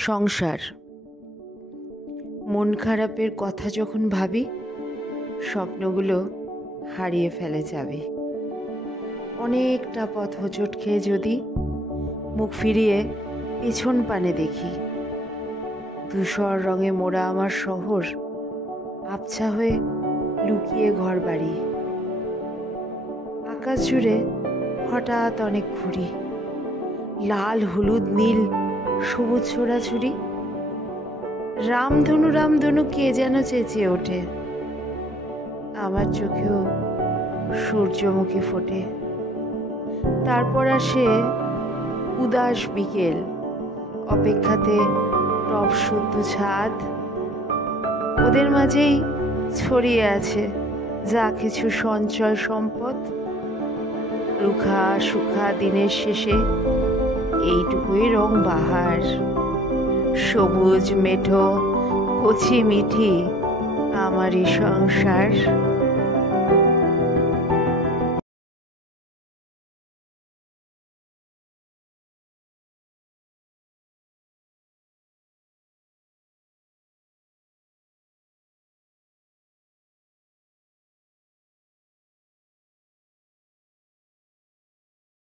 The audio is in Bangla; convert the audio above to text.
সংসার। মন খারাপের কথা যখন ভাবি, স্বপ্নগুলো হারিয়ে ফেলে যাবে। অনেকটা পথ হোঁচট খেয়ে যদি মুখ ফিরিয়ে পেছন পানে দেখি, ধূসর রঙে মোড়া আমার শহর আবছা হয়ে লুকিয়ে ঘর বাড়ি। আকাশ জুড়ে হঠাৎ অনেক ঘুড়ি, লাল হলুদ নীল সবুজ ছোড়াছুড়ি। রামধনু রামধনু কে যেন চেঁচিয়ে ওঠে। আমার চোখেও সূর্যমুখী ফোটে। তারপর আসে উদাস বিকেল, অপেক্ষাতে টব শুদ্ধ ছাদ। ওদের মাঝেই ছড়িয়ে আছে যা কিছু সঞ্চয় সম্পদ। রুখা সুখা দিনের শেষে এইটুকুই রং বাহার। সবুজ মেঠো কচি মিঠি আমারই সংসার।